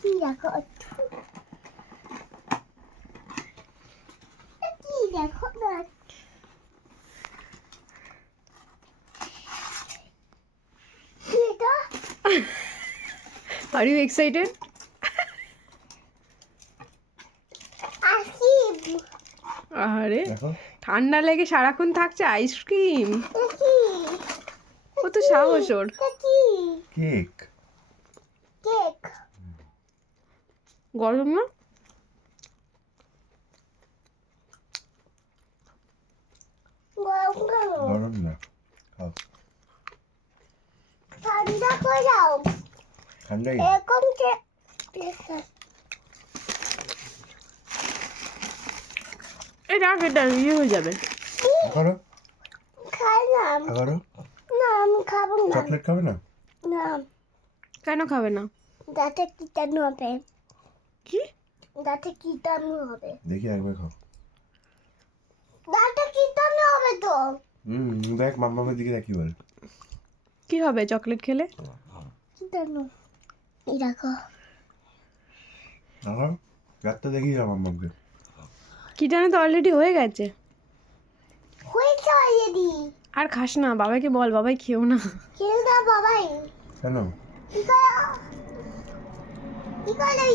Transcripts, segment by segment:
কি দেখো কি দেখো না Are you excited? আসিব আরে দেখো ঠান্ডা লেগে সারাক্ষণ থাকছে আইসক্রিম। কি ও তো সাহস ওর। কি কেক কেক গরম না? গরম গরম গরম না খাও ঠান্ডা করে দাও ঠান্ডাই এরকম কে এটা এটা ইয়ে হয়ে যাবে। করো খাই না করো না আমি খাবো না চকলেট খাবে না না কেন খাবে না? দাঁতে কীটাণু হবে কি? দাঁতে কীটাণু হবে দেখি একবার খাও দাঁতে কীটাণু হবে তো দেখ মাম্মামের দিকে দেখ কি বলে কি হবে চকলেট খেলে? কীটাণু এই দেখো দেখো রাতটা দেখি যা মাম্মামকে কিটানে তো অলরেডি হয়ে গেছে। হয়েছে অলরেডি আর খাস না, বাবাকে বল, বাবাই খেও না। কেউ না বাবাই কেন কি করে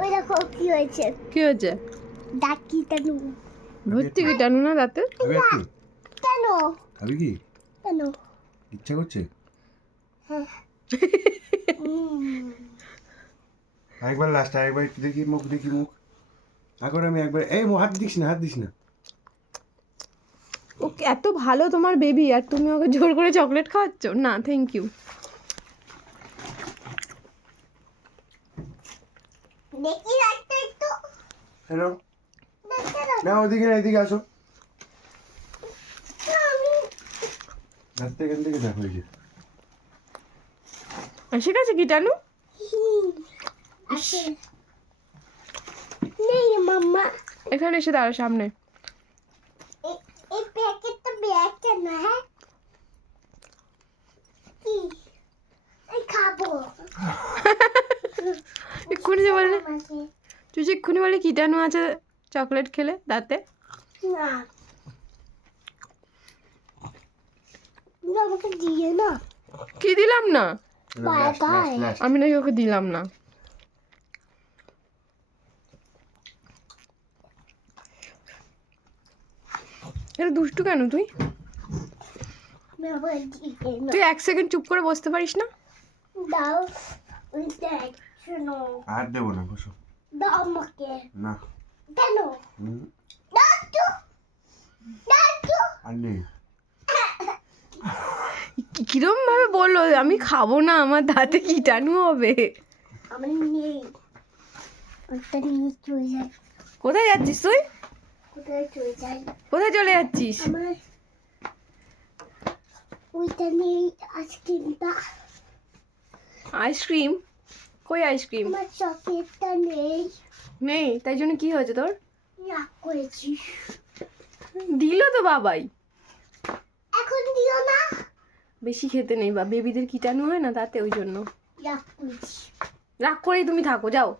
ওই দেখো কি হয়েছে কি হয়েছে? দাঁত কীটাণু ভর্তি কিটানু না দাঁতে? খাবি একটু কেন খাবি কি কেন ইচ্ছা করছে আরেকবার লাস্ট আরেকবার একটু দেখি মুখ এখন আমি একবার এই হাত দিস না ও এত ভালো তোমার বেবি আর তুমি ওকে জোর করে চকলেট খাওয়াচ্ছ? না থ্যাংক ইউ। দেখি রাখতে একটু হ্যালো দেখতে দাও না ওদিকে না এদিকে আসো আমি রাস্তা এখান থেকে দেখো এই যে এসে গেছে কিটানু? আসে নেই মাম্মা এখানে এসে দাঁড়া সামনে। এই প্যাকেটটা ব্যাগ কেন হ্যাঁ কি এই খাবো এক্ষুনি যে বললে, আমাকে তুই যে এক্ষুনি বললি কিটানু আছে চকলেট খেলে দাঁতে। না তুমি আমাকে দিয়ে না কি দিলাম না? বাই আমি নাকি ওকে দিলাম না। এটা দুষ্টু কেন তুই? আমি আবার দিয়ে না তুই এক সেকেন্ড চুপ করে বসতে পারিস না? দাও ওই দেখ শোনো আর দেবো না বসো দাও আমাকে না কেন দাও তো আর নেই কিরম ভাবে বললো আমি খাবো না, আমার দাঁতে কিটানু হবে। আমি নেই ওটা নিয়ে চলে যাই কোথায় যাচ্ছিস তুই? কোথায় চলে যাই কোথায় চলে যাচ্ছিস? আমার ওইটা নেই আইসক্রিমটা আইসক্রিম? কই আইসক্রিম? আমার চকলেটটা নেই নেই, তাই জন্য কি হয়েছে তোর? রাগ করেছি দিল তো বাবাই। এখন দিও না বেশি খেতে নেই, বা বেবিদের কিটানু হয় না তাতে, ওই জন্য রাগ করেছি রাগ করেই তুমি থাকো, যাও।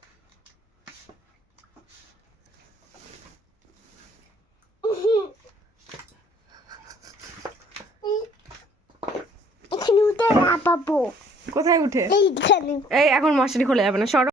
এখানে উঠে না পাবো কোথায় উঠে? এইখানে এই এখন মশারি খোলা যাবে না, সরো।